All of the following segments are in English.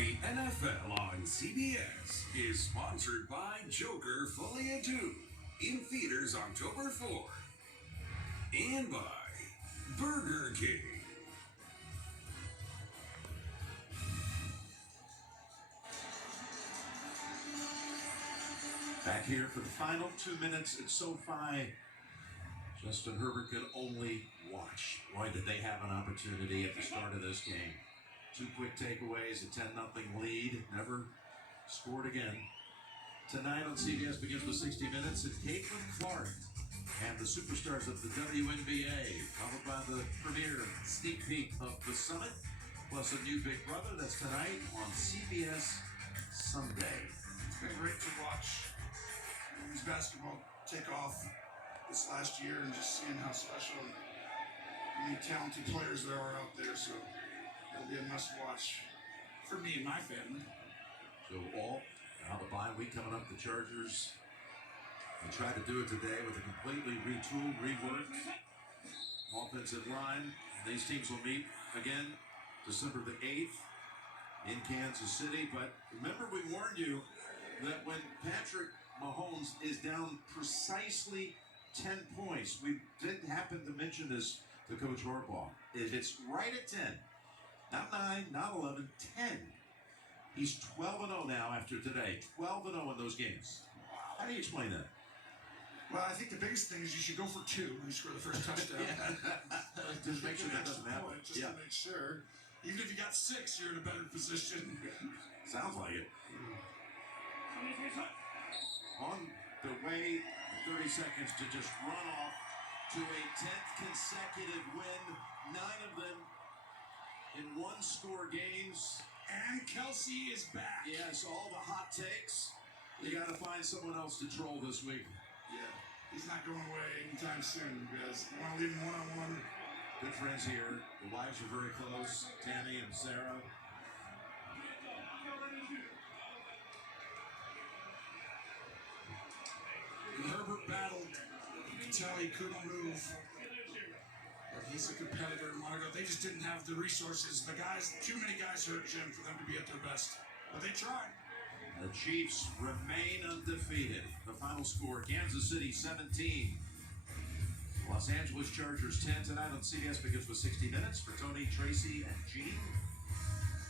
The NFL on CBS is sponsored by Joker Folia 2 in theaters October 4th and by Burger King. Back here for the final 2 minutes at SoFi. Justin Herbert could only watch. Boy, did they have an opportunity at the start of this game. 2 quick takeaways, a 10-0 lead. Never scored again. Tonight on CBS begins with 60 Minutes. It's Caitlin Clark and the superstars of the WNBA, followed by the premiere sneak peek of the Summit, plus a new Big Brother. That's tonight on CBS Sunday. It's been great to watch women's basketball take off this last year and just seeing how special and many talented players there are out there. So it'll be a must watch for me and my family. So all now the bye week coming up, the Chargers. They tried to do it today with a completely retooled, reworked offensive line. These teams will meet again December the 8th in Kansas City. But remember, we warned you that when Patrick Mahomes is down precisely 10 points, we didn't happen to mention this to Coach Harbaugh. It's right at 10. Not 9, not 11, 10. He's 12-0 now after today. 12-0 in those games. How do you explain that? Well, I think the biggest thing is you should go for 2 when you score the first touchdown. Just make sure that doesn't happen. Just to make sure. Even if you got 6, you're in a better position. Sounds like it. On the way, 30 seconds to just run off to a 10th consecutive win. 9 of them in one-score games. And Kelsey is back. Yes, all the hot takes. You got to find someone else to troll this week. Yeah, he's not going away anytime soon because you want to leave him one-on-one. Good friends here. The wives are very close, Tammy and Sarah. And Herbert battled. You could tell he couldn't move. But he's a competitor and want to go. They just didn't have the resources. The guys, too many guys hurt Jim for them to be at their best. But they tried. The Chiefs remain undefeated. The final score, Kansas City 17. Los Angeles Chargers 10 tonight on CBS begins with 60 Minutes for Tony, Tracy, and Gene.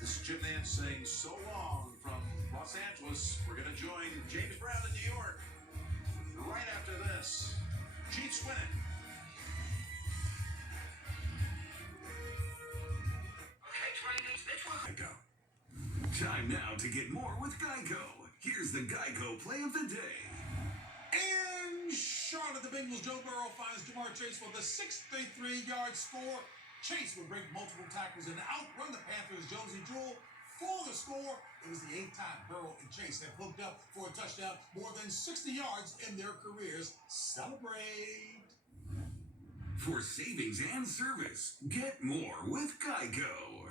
This is Jim Nance saying so long from Los Angeles. We're going to join James Brown in New York right after this. Chiefs win it. Geico. Time now to get more with Geico. Here's the Geico play of the day. And Charlotte, the Bengals, Joe Burrow finds Jamar Chase for the 63-yard score. Chase would break multiple tackles and outrun the Panthers' Josie Jewell for the score. It was the 8th time Burrow and Chase have hooked up for a touchdown, more than 60 yards in their careers. Celebrate. For savings and service, get more with Geico.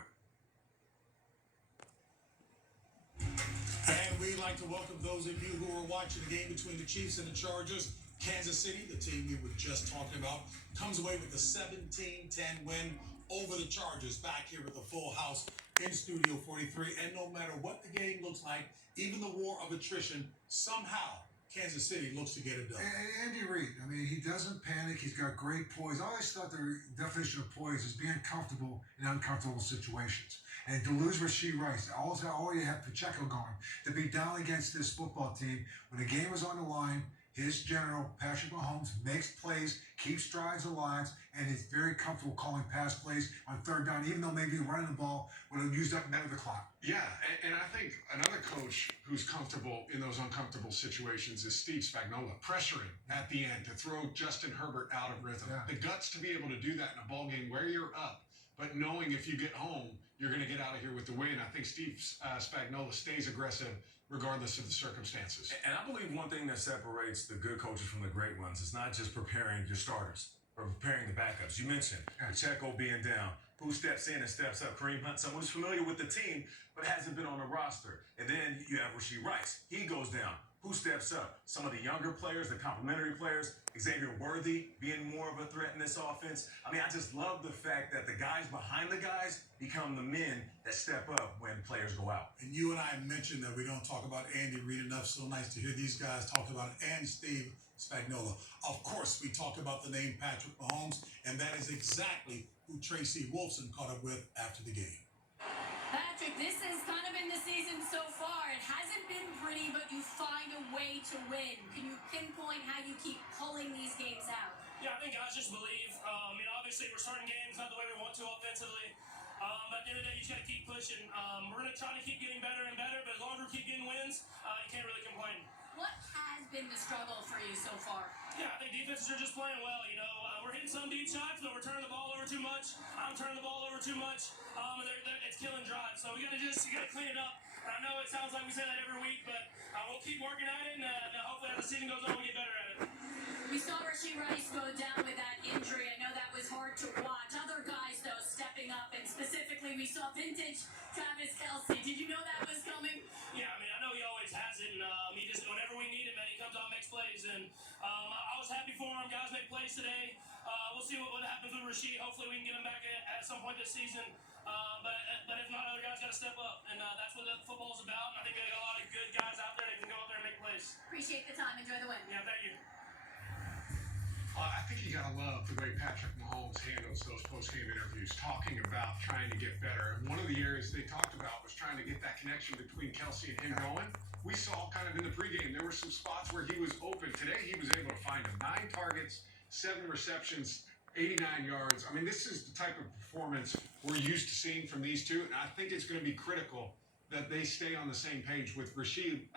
And we'd like to welcome those of you who are watching the game between the Chiefs and the Chargers. Kansas City, the team we were just talking about, comes away with a 17-10 win over the Chargers. Back here with the full house in Studio 43. And no matter what the game looks like, even the war of attrition, somehow Kansas City looks to get it done. And Andy Reid, I mean, he doesn't panic. He's got great poise. I always thought the definition of poise is being comfortable in uncomfortable situations. And to lose Rashee Rice, all you have Pacheco going, to be down against this football team when the game was on the line. His general, Patrick Mahomes, makes plays, keeps drives alive, and is very comfortable calling pass plays on 3rd down, even though maybe running the ball would have used up more of the clock. Yeah, and I think another coach who's comfortable in those uncomfortable situations is Steve Spagnuolo, pressuring at the end to throw Justin Herbert out of rhythm. Yeah. The guts to be able to do that in a ball game where you're up, but knowing if you get home, you're going to get out of here with the win. I think Steve Spagnuolo stays aggressive regardless of the circumstances. And I believe one thing that separates the good coaches from the great ones is not just preparing your starters, but preparing the backups. You mentioned Pacheco being down. Who steps in and steps up? Kareem Hunt, someone who's familiar with the team, but hasn't been on the roster. And then you have Rashee Rice. He goes down. Who steps up? Some of the younger players, the complementary players, Xavier Worthy being more of a threat in this offense. I mean, I just love the fact that the guys behind the guys become the men that step up when players go out. And you and I mentioned that we don't talk about Andy Reid enough. So nice to hear these guys talk about it. And Steve Spagnuolo. Of course, we talk about the name Patrick Mahomes, and that is exactly who Tracy Wolfson caught up with after the game. Patrick, this has kind of been the season so far. It hasn't been pretty, but you find a way to win. Can you pinpoint how you keep pulling these games out? Yeah, I think guys just believe. Obviously, we're starting games not the way we want to offensively. But at the end of the day, you just got to keep pushing. We're going to try to keep getting better and better, but as long as we keep getting wins, you can't really complain. What has been the struggle for you so far? Yeah, I think defenses are just playing well. We're hitting some deep shots, but we're turning the ball over too much. I'm turning the ball over too much. It's killing drives. So you got to clean it up. And I know it sounds like we say that every week, but we'll keep working at it, and hopefully as the season goes on, we get better at it. We saw Rashee Rice go down with that injury. I know that was hard to watch. Other guys, though, stepping up, and specifically we saw vintage Travis Kelce. Did you know that was coming? Yeah, I know he always has it, and he just, whenever we need him, man, he comes out and makes plays, and I was happy for him. Guys make plays today. We'll see what happens with Rashee. Hopefully we can get him back at some point this season, but if not, other guys got to step up, and that's what the football's about, and I think they got a lot of good guys out there that can go out there and make plays. Appreciate the time. Enjoy the win. Yeah, thank you. I think you gotta love the way Patrick Mahomes handles those post-game interviews, talking about trying to get better. And one of the areas they talked about was trying to get that connection between Kelce and him going. We saw kind of in the pregame, there were some spots where he was open. Today, he was able to find him. 9 targets, 7 receptions, 89 yards. I mean, this is the type of performance we're used to seeing from these two, and I think it's going to be critical that they stay on the same page with Rashee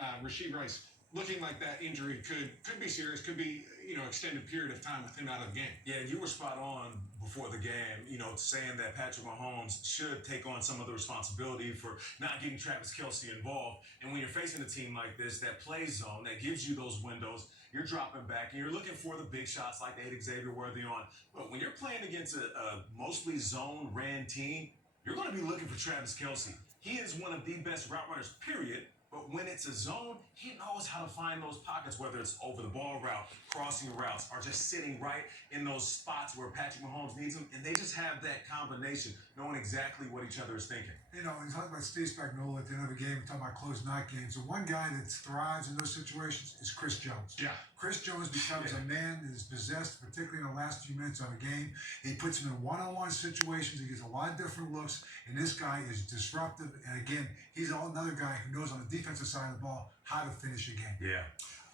Rice. Looking like that injury could be serious, could be, extended period of time with him out of the game. Yeah, you were spot on before the game, saying that Patrick Mahomes should take on some of the responsibility for not getting Travis Kelce involved. And when you're facing a team like this, that play zone that gives you those windows, you're dropping back and you're looking for the big shots like they had Xavier Worthy on. But when you're playing against a mostly zone-ran team, you're going to be looking for Travis Kelce. He is one of the best route runners, period. But when it's a zone, he knows how to find those pockets, whether it's over the ball route, crossing routes, or just sitting right in those spots where Patrick Mahomes needs them. And they just have that combination, knowing exactly what each other is thinking. When you talk about Steve Spagnuolo at the end of the game, talking about closed night games, the one guy that thrives in those situations is Chris Jones. Yeah. Chris Jones becomes a man that is possessed, particularly in the last few minutes of a game. He puts him in one-on-one situations. He gets a lot of different looks, and this guy is disruptive. And again, he's another guy who knows on the defensive side of the ball how to finish a game. Yeah.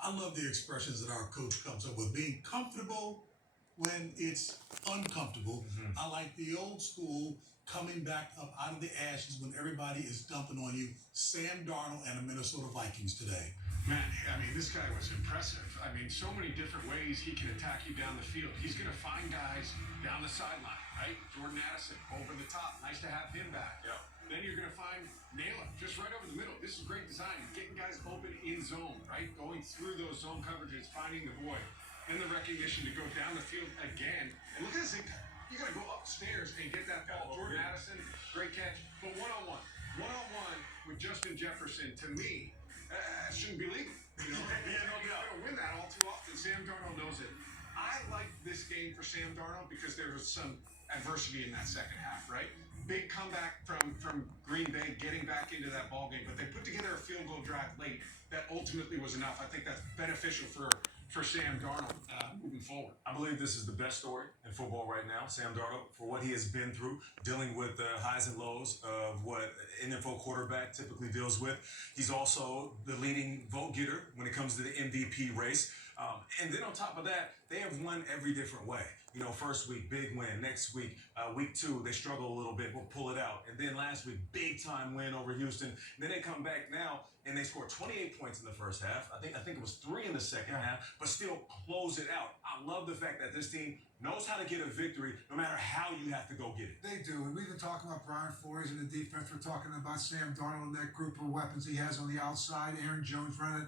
I love the expressions that our coach comes up with. Being comfortable when it's uncomfortable. I like the old school coming back up out of the ashes when everybody is dumping on you. Sam Darnold and the Minnesota Vikings today. Man, this guy was impressive. So many different ways he can attack you down the field. He's going to find guys down the sideline, right? Jordan Addison, over the top. Nice to have him back. Yep. Then you're going to find Naylor, just right over the middle. This is great design. Getting guys open in zone, right? Going through those zone coverages, finding the void. And the recognition to go down the field again. And look at this impact. You got to go upstairs and get that ball. Jordan Addison, great catch. But one-on-one with Justin Jefferson, to me, shouldn't be legal. You're going to win that all too often. Sam Darnold knows it. I like this game for Sam Darnold because there was some adversity in that second half, right? Big comeback from Green Bay, getting back into that ball game. But they put together a field goal drive late that ultimately was enough. I think that's beneficial for Sam Darnold moving forward. I believe this is the best story in football right now. Sam Darnold, for what he has been through, dealing with the highs and lows of what an NFL quarterback typically deals with. He's also the leading vote getter when it comes to the MVP race. And then on top of that, they have won every different way. First week, big win. Next week, week 2, they struggle a little bit, but pull it out. And then last week, big time win over Houston. And then they come back now and they scored 28 points in the first half. I think it was 3 in the second half, but still close it out. I love the fact that this team knows how to get a victory no matter how you have to go get it. They do. And we've been talking about Brian Flores and the defense. We're talking about Sam Darnold and that group of weapons he has on the outside. Aaron Jones running.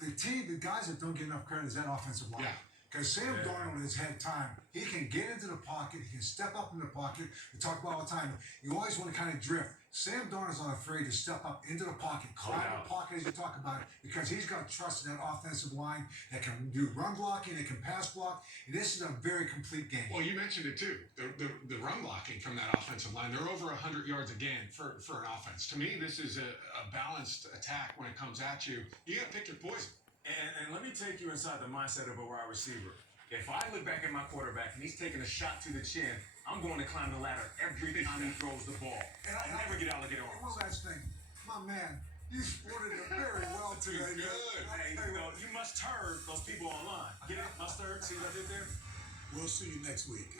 The guys that don't get enough credit is that offensive line. Yeah. Because Sam Darnold has had time. He can get into the pocket. He can step up in the pocket. We talk about all the time. You always want to kind of drift. Sam Darnold's not afraid to step up into the pocket, climb the pocket as you talk about it, because he's got trust in that offensive line that can do run blocking, that can pass block. And this is a very complete game. Well, you mentioned it too. The run blocking from that offensive line. They're over 100 yards again for an offense. To me, this is a balanced attack when it comes at you. You got to pick your poison. And let me take you inside the mindset of a wide receiver. If I look back at my quarterback and he's taking a shot to the chin, I'm going to climb the ladder every time he throws the ball. And I'll never get alligator arms. One last thing. My man, you sported it very well today. Good. Hey, you must heard those people online. Get it? Mustard? See what I did there? We'll see you next week.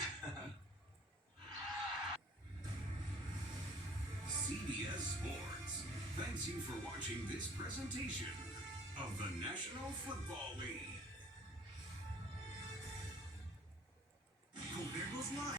CBS Sports thanks you for watching this presentation of the National Football League. Oh, there goes Lion.